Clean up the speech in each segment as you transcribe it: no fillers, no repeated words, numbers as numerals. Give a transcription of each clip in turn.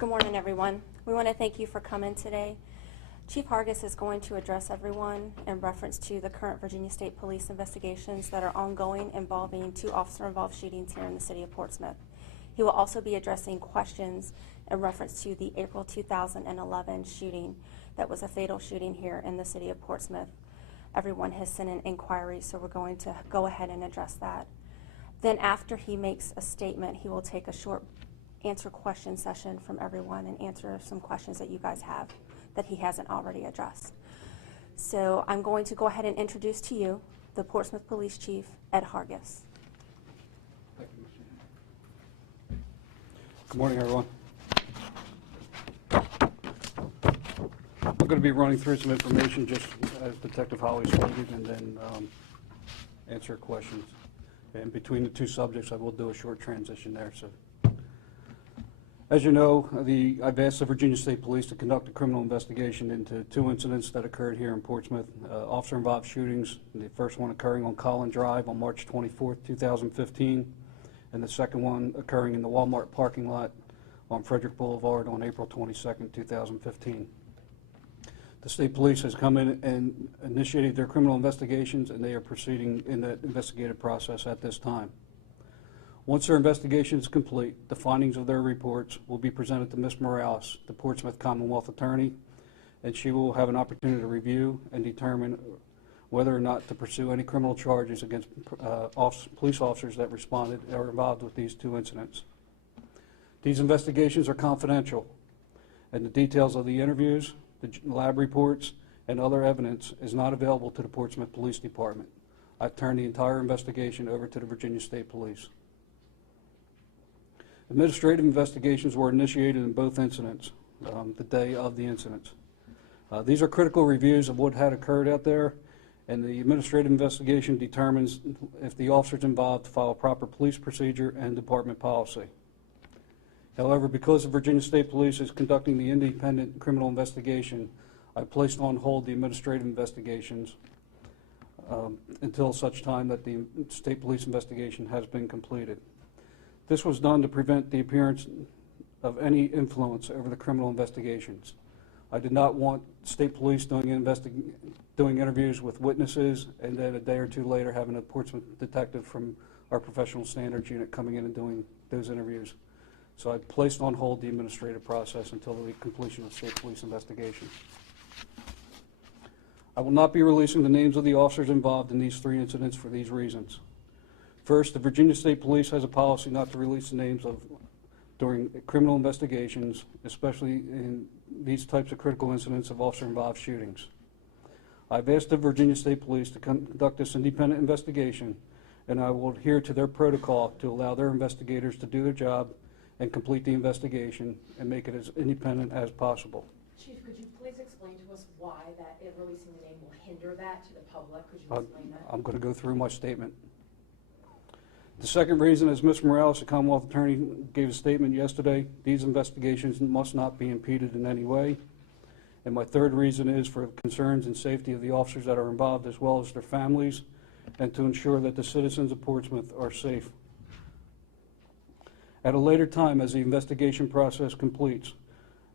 Good morning, everyone. We want to thank you for coming today. Chief Hargis is going to address everyone in reference to the current Virginia State Police investigations that are ongoing involving 2 officer-involved shootings here in the city of Portsmouth. He will also be addressing questions in reference to the April 2011 shooting that was a fatal shooting here in the city of Portsmouth. Everyone has sent in inquiries, so we're going to go ahead and address that. Then after he makes a statement, he will take a short answer question session from everyone and answer some questions that you guys have that he hasn't already addressed. So I'm going to go ahead and introduce to you the Portsmouth Police Chief, Ed Hargis. Good morning, everyone. I'm going to be running through some information just as Detective Holly stated, and then answer questions. And between the 2 subjects, I will do a short transition there. So, as you know, I've asked the Virginia State Police to conduct a criminal investigation into 2 incidents that occurred here in Portsmouth, officer-involved shootings, the first one occurring on Collin Drive on March 24th, 2015, and the second one occurring in the Walmart parking lot on Frederick Boulevard on April 22nd, 2015. The state police has come in and initiated their criminal investigations, and they are proceeding in that investigative process at this time. Once their investigation is complete, the findings of their reports will be presented to Ms. Morales, the Portsmouth Commonwealth Attorney, and she will have an opportunity to review and determine whether or not to pursue any criminal charges against police officers that responded or involved with these 2 incidents. These investigations are confidential, and the details of the interviews, the lab reports, and other evidence is not available to the Portsmouth Police Department. I've turned the entire investigation over to the Virginia State Police. Administrative investigations were initiated in both incidents, the day of the incidents. These are critical reviews of what had occurred out there, and the administrative investigation determines if the officers involved follow proper police procedure and department policy. However, because the Virginia State Police is conducting the independent criminal investigation, I placed on hold the administrative investigations until such time that the state police investigation has been completed. This was done to prevent the appearance of any influence over the criminal investigations. I did not want state police doing interviews with witnesses and then a day or 2 later having a Portsmouth detective from our professional standards unit coming in and doing those interviews. So I placed on hold the administrative process until the completion of state police investigation. I will not be releasing the names of the officers involved in these 3 incidents for these reasons. First, the Virginia State Police has a policy not to release the names during criminal investigations, especially in these types of critical incidents of officer-involved shootings. I've asked the Virginia State Police to conduct this independent investigation, and I will adhere to their protocol to allow their investigators to do their job and complete the investigation and make it as independent as possible. Chief, could you please explain to us why that releasing the name will hinder that to the public? Could you explain that? I'm going to go through my statement. The second reason is Ms. Morales, the Commonwealth Attorney, gave a statement yesterday. These investigations must not be impeded in any way. And my third reason is for concerns and safety of the officers that are involved as well as their families, and to ensure that the citizens of Portsmouth are safe. At a later time, as the investigation process completes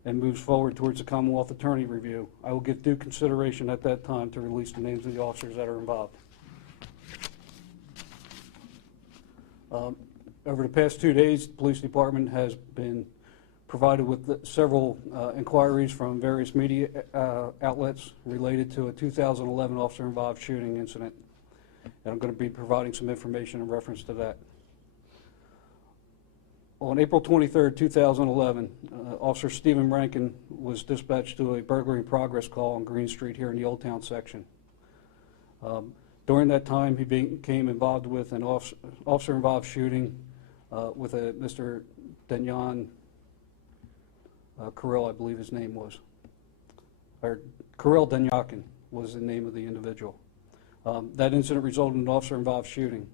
and moves forward towards the Commonwealth Attorney review, I will give due consideration at that time to release the names of the officers that are involved. Over the past 2 days, the police department has been provided with several inquiries from various media outlets related to a 2011 officer-involved shooting incident, and I'm going to be providing some information in reference to that. On April 23rd, 2011, Officer Stephen Rankin was dispatched to a burglary in progress call on Green Street here in the Old Town section. During that time, he became involved with an officer-involved shooting with a Mr. Denyon Carell, I believe his name was. Or Carell Denyakin was the name of the individual. That incident resulted in an officer-involved shooting.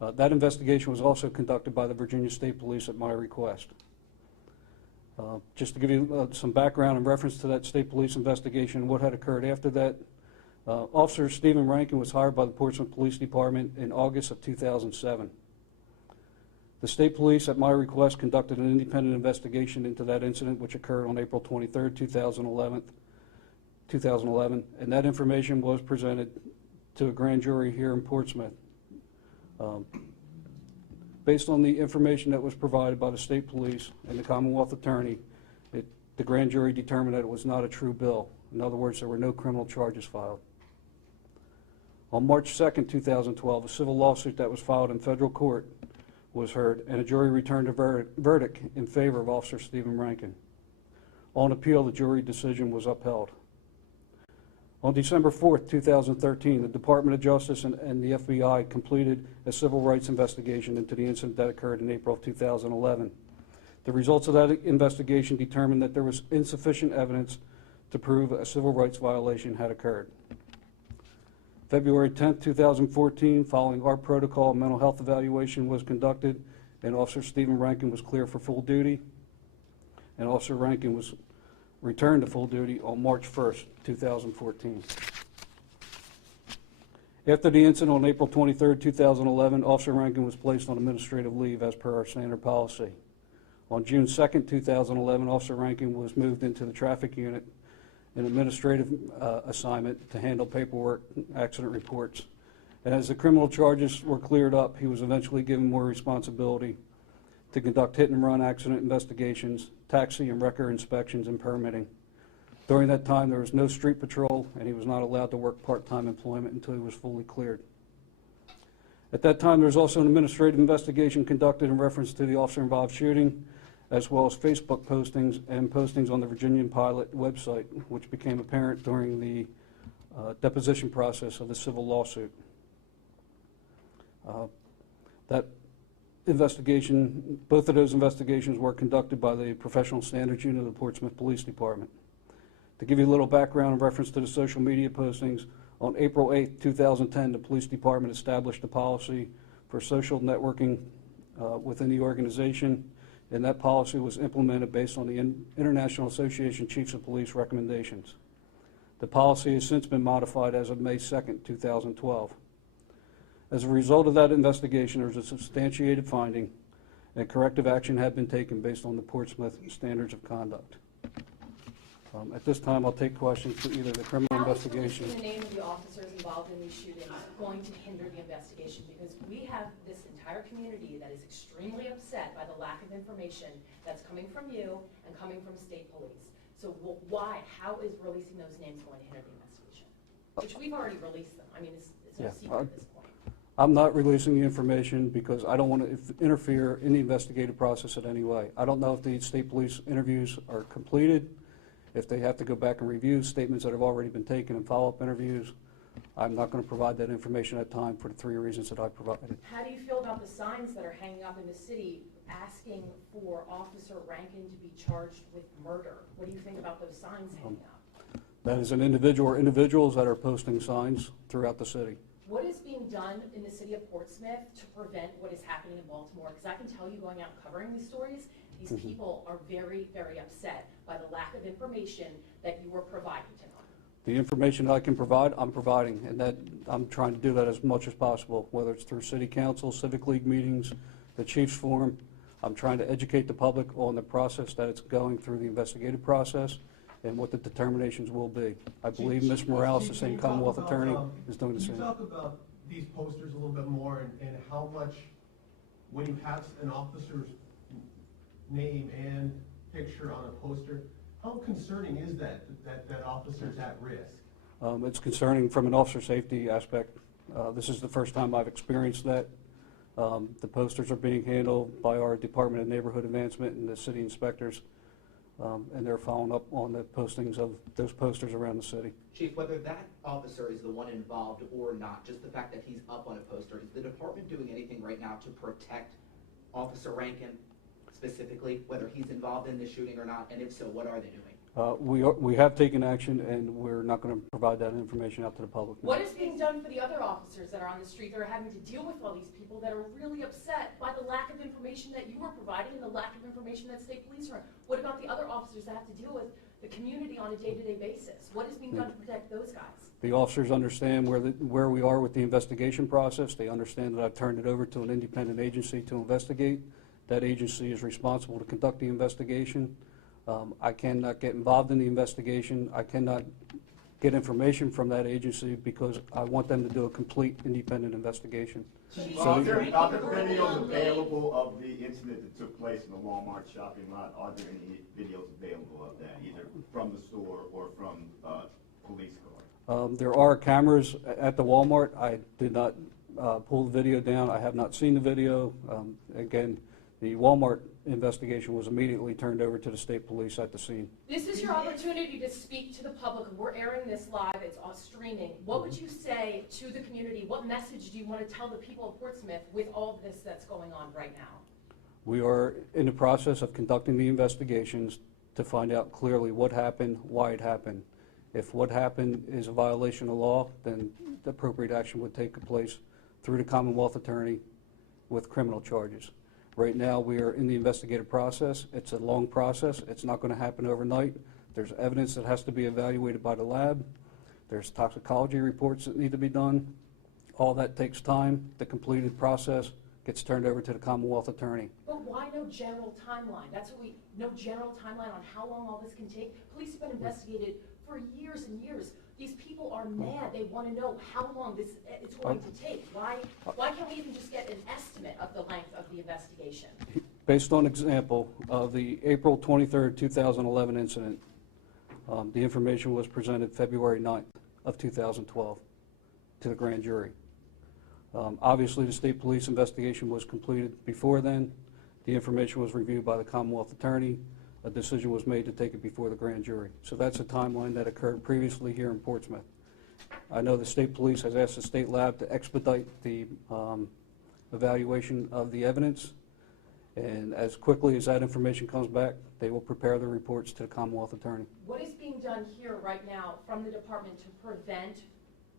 That investigation was also conducted by the Virginia State Police at my request. Just to give you some background in reference to that state police investigation and what had occurred after that, Officer Stephen Rankin was hired by the Portsmouth Police Department in August of 2007. The state police, at my request, conducted an independent investigation into that incident, which occurred on April 23rd, 2011, and that information was presented to a grand jury here in Portsmouth. Based on the information that was provided by the state police and the Commonwealth Attorney, the grand jury determined that it was not a true bill. In other words, there were no criminal charges filed. On March 2nd, 2012, a civil lawsuit that was filed in federal court was heard, and a jury returned a verdict in favor of Officer Stephen Rankin. On appeal, the jury decision was upheld. On December 4th, 2013, the Department of Justice and the FBI completed a civil rights investigation into the incident that occurred in April of 2011. The results of that investigation determined that there was insufficient evidence to prove a civil rights violation had occurred. February 10th, 2014, following our protocol, a mental health evaluation was conducted, and Officer Stephen Rankin was cleared for full duty, and Officer Rankin was returned to full duty on March 1st, 2014. After the incident on April 23rd, 2011, Officer Rankin was placed on administrative leave as per our standard policy. On June 2nd, 2011, Officer Rankin was moved into the traffic unit, an administrative assignment to handle paperwork, accident reports. And as the criminal charges were cleared up, he was eventually given more responsibility to conduct hit-and-run accident investigations, taxi and wrecker inspections, and permitting. During that time, there was no street patrol, and he was not allowed to work part-time employment until he was fully cleared. At that time, there was also an administrative investigation conducted in reference to the officer-involved shooting, as well as Facebook postings and postings on the Virginian Pilot website, which became apparent during the deposition process of the civil lawsuit. That investigation, both of those investigations were conducted by the Professional Standards Unit of the Portsmouth Police Department. To give you a little background in reference to the social media postings, on April 8, 2010, the police department established a policy for social networking within the organization, and that policy was implemented based on the International Association Chiefs of Police recommendations. The policy has since been modified as of May 2nd, 2012. As a result of that investigation, there was a substantiated finding, and corrective action had been taken based on the Portsmouth Standards of Conduct. At this time, I'll take questions for either the criminal investigation. How is releasing the name of the officers involved in these shootings going to hinder the investigation? Because we have this entire community that is extremely upset by the lack of information that's coming from you and coming from state police. So why? How is releasing those names going to hinder the investigation? Which we've already released them. I mean, it's no secret at this point. I'm not releasing the information because I don't want to interfere in the investigative process in any way. I don't know if the state police interviews are completed, if they have to go back and review statements that have already been taken and follow-up interviews. I'm not going to provide that information at time for the 3 reasons that I provided. How do you feel about the signs that are hanging up in the city asking for Officer Rankin to be charged with murder? What do you think about those signs hanging up? That is an individual or individuals that are posting signs throughout the city. What is being done in the city of Portsmouth to prevent what is happening in Baltimore? Because I can tell you, going out and covering these stories, these people are very, very upset by the lack of information that you were providing to them. The information I can provide, I'm providing, and that I'm trying to do that as much as possible, whether it's through city council, civic league meetings, the chiefs forum. I'm trying to educate the public on the process that it's going through, the investigative process, and what the determinations will be. I believe Ms. Morales, the same Commonwealth Attorney, is doing the same. Can you talk about these posters a little bit more and how much, when you have an officer's name and picture on a poster, how concerning is that officer's at risk? It's concerning from an officer safety aspect. This is the first time I've experienced that. The posters are being handled by our Department of Neighborhood Advancement and the city inspectors, and they're following up on the postings of those posters around the city. Chief, whether that officer is the one involved or not, just the fact that he's up on a poster, is the department doing anything right now to protect Officer Rankin specifically, whether he's involved in the shooting or not, and if so, what are they doing? We have taken action, and we're not going to provide that information out to the public. What is being done for the other officers that are on the street that are having to deal with all these people that are really upset by the lack of information that you were providing and the lack of information that state police are? What about the other officers that have to deal with the community on a day-to-day basis? What is being done to protect those guys? The officers understand where we are with the investigation process. They understand that I've turned it over to an independent agency to investigate. That agency is responsible to conduct the investigation. I cannot get involved in the investigation. I cannot get information from that agency because I want them to do a complete independent investigation. Are there videos available of the incident that took place in the Walmart shopping lot? Are there any videos available of that, either from the store or from police cars? There are cameras at the Walmart. I did not pull the video down. I have not seen the video. Again, the Walmart investigation was immediately turned over to the state police at the scene. This is your opportunity to speak to the public. We're airing this live. It's on streaming. What would you say to the community? What message do you want to tell the people of Portsmouth with all of this that's going on right now? We are in the process of conducting the investigations to find out clearly what happened, why it happened. If what happened is a violation of law, then the appropriate action would take place through the Commonwealth Attorney with criminal charges. Right now, we are in the investigative process. It's a long process. It's not going to happen overnight. There's evidence that has to be evaluated by the lab. There's toxicology reports that need to be done. All that takes time. The completed process gets turned over to the Commonwealth Attorney. But why no general timeline? That's what no general timeline on how long all this can take. Police have been investigated for years and years. These people are mad. They want to know how long this is going to take. Why can't we even just get an estimate of the length of the investigation? Based on example of the April 23rd, 2011 incident, the information was presented February 9th of 2012 to the grand jury. Obviously, the state police investigation was completed before then. The information was reviewed by the Commonwealth Attorney. A decision was made to take it before the grand jury. So that's a timeline that occurred previously here in Portsmouth. I know the state police has asked the state lab to expedite the evaluation of the evidence, and as quickly as that information comes back, they will prepare the reports to the Commonwealth Attorney. What is being done here right now from the department to prevent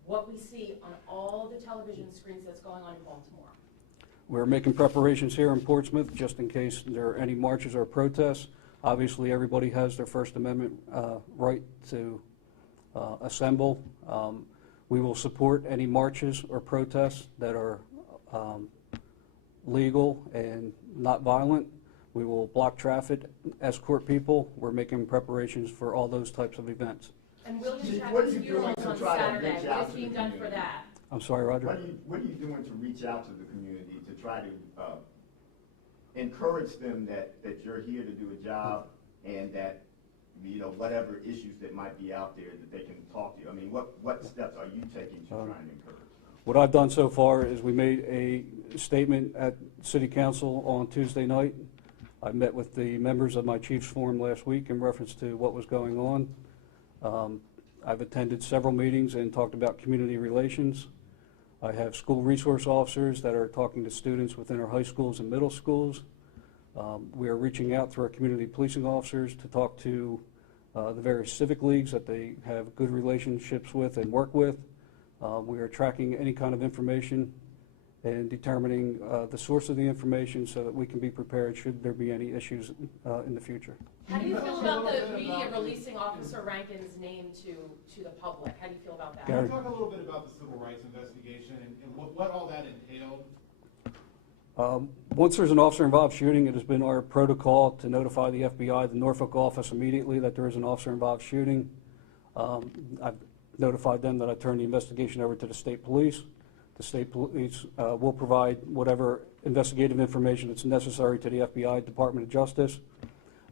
what we see on all the television screens that's going on in Baltimore? We're making preparations here in Portsmouth just in case there are any marches or protests. Obviously, everybody has their First Amendment right to assemble. We will support any marches or protests that are legal and not violent. We will block traffic, escort people. We're making preparations for all those types of events. And William Chief, Chapman's what are you funeral doing is to on try to Saturday. reach What out is to being the done for community? that? I'm sorry, Roger? What are you doing to reach out to the community to try to encourage them that you're here to do a job and that, you know, whatever issues that might be out there that they can talk to you? I mean, what steps are you taking to try and encourage them? What I've done so far is we made a statement at City Council on Tuesday night. I met with the members of my Chiefs Forum last week in reference to what was going on. I've attended several meetings and talked about community relations. I have school resource officers that are talking to students within our high schools and middle schools. We are reaching out through our community policing officers to talk to the various civic leagues that they have good relationships with and work with. We are tracking any kind of information and determining the source of the information so that we can be prepared should there be any issues in the future. How do you feel about the media releasing Officer Rankin's name to the public? How do you feel about that? Gary. Can you talk a little bit about the civil rights investigation and what all that entailed? Once there's an officer-involved shooting, it has been our protocol to notify the FBI, the Norfolk office, immediately that there is an officer-involved shooting. I've notified them that I turned the investigation over to the state police. The state police will provide whatever investigative information that's necessary to the FBI, Department of Justice.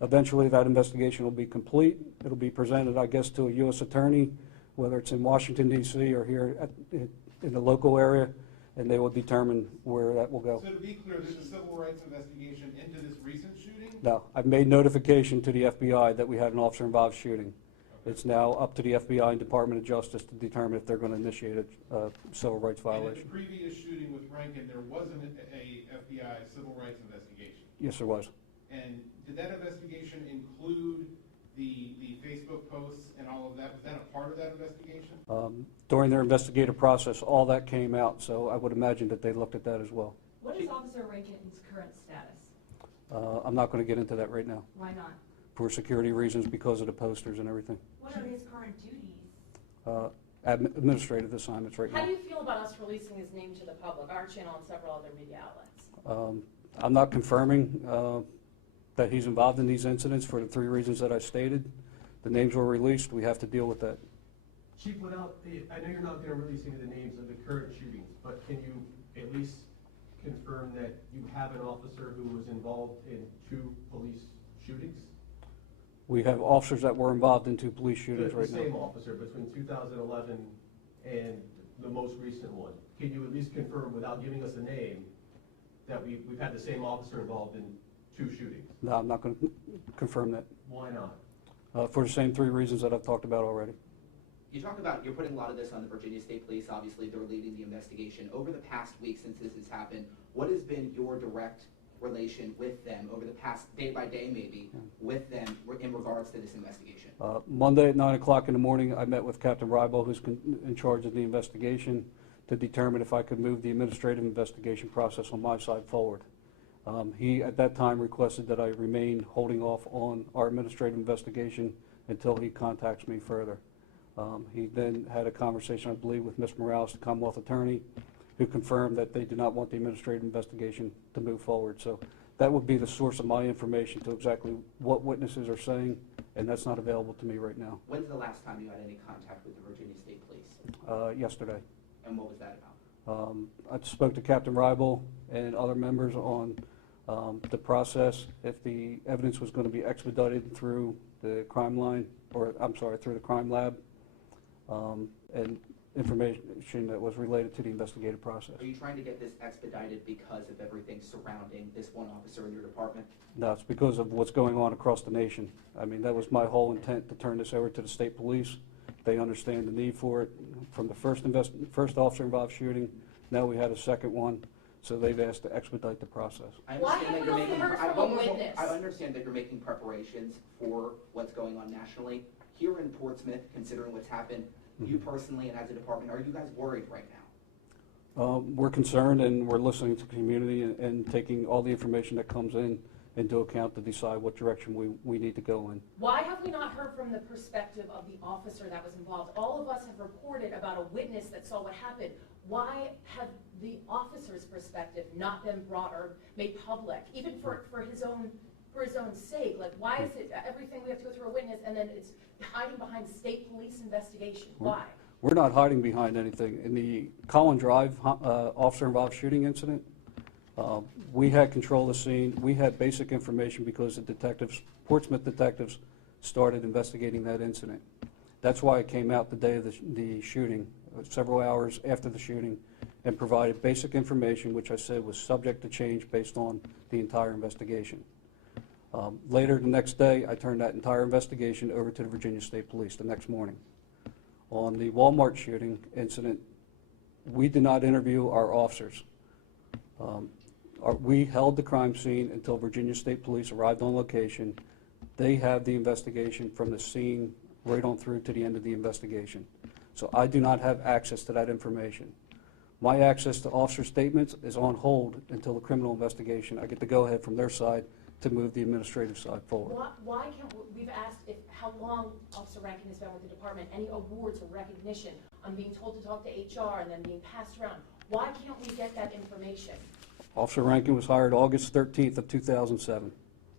Eventually, that investigation will be complete. It'll be presented, I guess, to a U.S. attorney, whether it's in Washington, D.C. or here in the local area, and they will determine where that will go. So to be clear, there's a civil rights investigation into this recent shooting? No, I've made notification to the FBI that we had an officer-involved shooting. It's now up to the FBI and Department of Justice to determine if they're going to initiate a civil rights And in violation. the previous shooting with Rankin, there wasn't a FBI civil rights investigation. Yes, there was. And did that investigation include the Facebook posts and all of that? Was that a part of that investigation? During their investigative process, all that came out, so I would imagine that they looked at that as well. What is Officer Rankin's current status? I'm not going to get into that right now. Why not? for security reasons because of the posters and everything. What are his current duties? Administrative assignments right How now. do you feel about us releasing his name to the public, our channel and several other media outlets? I'm not confirming that he's involved in these incidents for the 3 reasons that I stated. The names were released. We have to deal with that. Chief, I know you're not going to release any of the names of the current shootings, but can you at least confirm that you have an officer who was involved in 2 police shootings? We have officers that were involved in 2 police shootings The right now. same officer between 2011 and the most recent one. Can you at least confirm, without giving us a name, that we've had the same officer involved in 2 shootings? No, I'm not going to confirm that Why not? for the same 3 reasons that I've talked about already. You talk about, you're putting a lot of this on the Virginia State Police, obviously they're leading the investigation. Over the past week since this has happened, what has been your direct relation with them over the past day by day maybe, with them in regards to this investigation? Monday at 9 o'clock in the morning, I met with Captain Rybel, who's in charge of the investigation, to determine if I could move the administrative investigation process on my side forward. He, at that time, requested that I remain holding off on our administrative investigation until he contacts me further. He then had a conversation, I believe, with Ms. Morales, the Commonwealth Attorney, who confirmed that they did not want the administrative investigation to move forward. So that would be the source of my information to exactly what witnesses are saying, and that's not available to me right now. When's the last time you had any contact with the Virginia State Police? Yesterday. And what was that about? I spoke to Captain Rybel and other members on the process, if the evidence was going to be expedited through the crime line, or I'm sorry, through the crime lab, and information that was related to the investigative process. Are you trying to get this expedited because of everything surrounding this one officer in your department? No, it's because of what's going on across the nation. I mean, that was my whole intent, to turn this over to the state police. They understand the need for it. From the first officer-involved shooting, now we had a second one, so they've asked to expedite the process. Why have we also heard from a witness? I understand that you're making preparations for what's going on nationally. Here in Portsmouth, considering what's happened, you personally and as a department, are you guys worried right now? We're concerned, and we're listening to the community and taking all the information that comes in into account to decide what direction we need to go in. Why have we not heard from the perspective of the officer that was involved? All of us have reported about a witness that saw what happened. Why have the officer's perspective not been brought or made public, even for his own sake? Like, why is it everything we have to go through a witness and then it's hiding behind state police investigation? Why? We're not hiding behind anything. In the Collin Drive officer-involved shooting incident, we had control of the scene. We had basic information because the detectives, Portsmouth detectives, started investigating that incident. That's why it came out the day of the shooting, several hours after the shooting, and provided basic information, which I said was subject to change based on the entire investigation. Later the next day, I turned that entire investigation over to the Virginia State Police the next morning. On the Walmart shooting incident, we did not interview our officers. We held the crime scene until Virginia State Police arrived on location. They have the investigation from the scene right on through to the end of the investigation. So I do not have access to that information. My access to officer statements is on hold until the criminal investigation. I get the go-ahead from their side to move the administrative side forward. Why can't we've asked how long Officer Rankin has been with the department, any awards or recognition? I'm being told to talk to HR and then being passed around. Why can't we get that information? Officer Rankin was hired August 13th of 2007.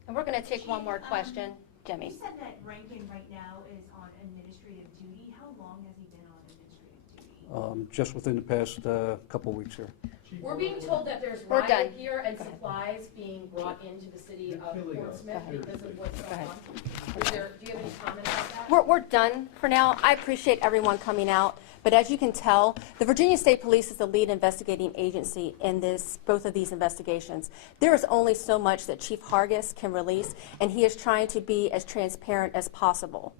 And we're going to take one more question. Jimmy. You said that Rankin right now is on administrative duty. How long has he been on administrative duty? Just within the past couple weeks here. We're being told that there's We're riot done. gear and supplies being brought into the city of Portsmouth because of what's going on. Do you have any comment about that? We're done for now. I appreciate everyone coming out, but as you can tell, the Virginia State Police is the lead investigating agency in both of these investigations. There is only so much that Chief Hargis can release, and he is trying to be as transparent as possible.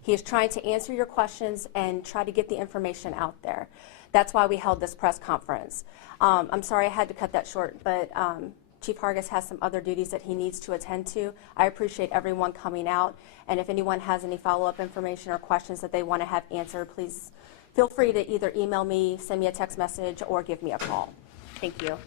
He is trying to answer your questions and try to get the information out there. That's why we held this press conference. I'm sorry I had to cut that short, but Chief Hargis has some other duties that he needs to attend to. I appreciate everyone coming out, and if anyone has any follow-up information or questions that they want to have answered, please feel free to either email me, send me a text message, or give me a call. Thank you.